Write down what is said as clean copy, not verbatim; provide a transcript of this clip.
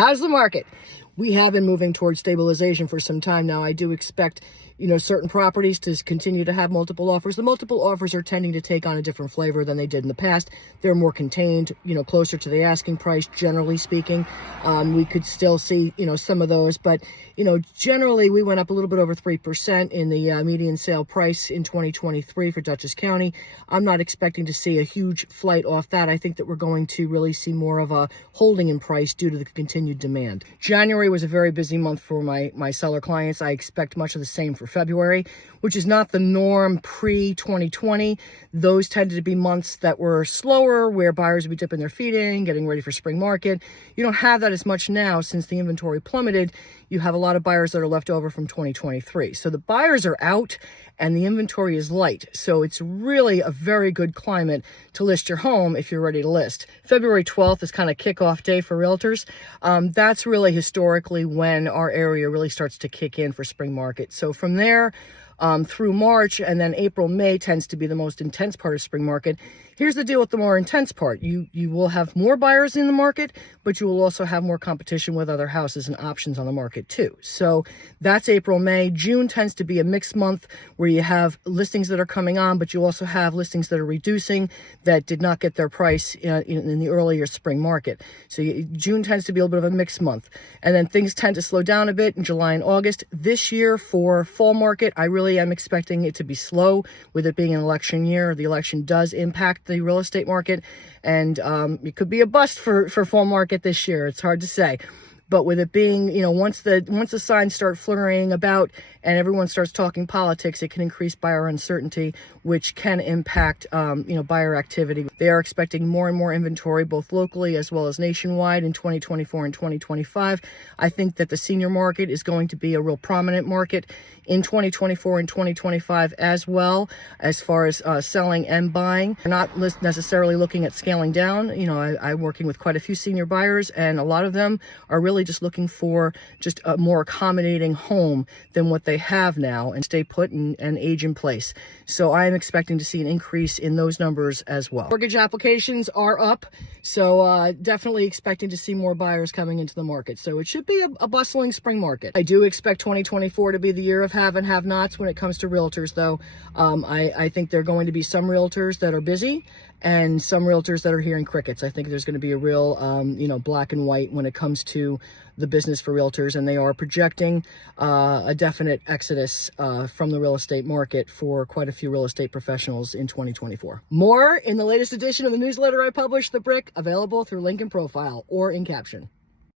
How's the market? We have been moving towards stabilization for some time now. I do expect, certain properties to continue to have multiple offers. The multiple offers are tending to take on a different flavor than they did in the past. They're more contained, closer to the asking price, generally speaking. We could still see, some of those, but, generally we went up a little bit over 3% in the median sale price in 2023 for Dutchess County. I'm not expecting to see a huge flight off that. I think that we're going to really see more of a holding in price due to the continued demand. January was a very busy month for my seller clients. I expect much of the same for February, which is not the norm pre-2020. Those tended to be months that were slower, where buyers would be dipping their feet in, getting ready for spring market. You don't have that as much now since the inventory plummeted. You have a lot of buyers that are left over from 2023. So the buyers are out and the inventory is light. So it's really a very good climate to list your home if you're ready to list. February 12th is kind of kickoff day for realtors. That's really historically when our area really starts to kick in for spring market. So from there, through March, and then April, May tends to be the most intense part of spring market. Here's the deal with the more intense part. You will have more buyers in the market, but you will also have more competition with other houses and options on the market too. So that's April, May. June tends to be a mixed month where you have listings that are coming on, but you also have listings that are reducing that did not get their price in the earlier spring market. So June tends to be a little bit of a mixed month. And then things tend to slow down a bit in July and August. This year for fall market, I really am expecting it to be slow with it being an election year. The election does impact the real estate market, and it could be a bust for fall market this year. It's hard to say. But with it being, once the signs start flurrying about and everyone starts talking politics, it can increase buyer uncertainty, which can impact, buyer activity. They are expecting more and more inventory, both locally as well as nationwide in 2024 and 2025. I think that the senior market is going to be a real prominent market in 2024 and 2025 as well, as far as selling and buying. We're not necessarily looking at scaling down. I'm working with quite a few senior buyers, and a lot of them are really just looking for just a more accommodating home than what they have now and stay put and age in place. So I am expecting to see an increase in those numbers as well. Mortgage applications are up, so definitely expecting to see more buyers coming into the market. So it should be a bustling spring market. I do expect 2024 to be the year of have and have nots when it comes to realtors, though. I think there are going to be some realtors that are busy and some realtors that are hearing crickets. I think there's going to be a real, black and white when it comes to the business for realtors, and they are projecting a definite exodus from the real estate market for quite a few real estate professionals in 2024. More in the latest edition of the newsletter I published, The Brick, available through link in profile or in caption.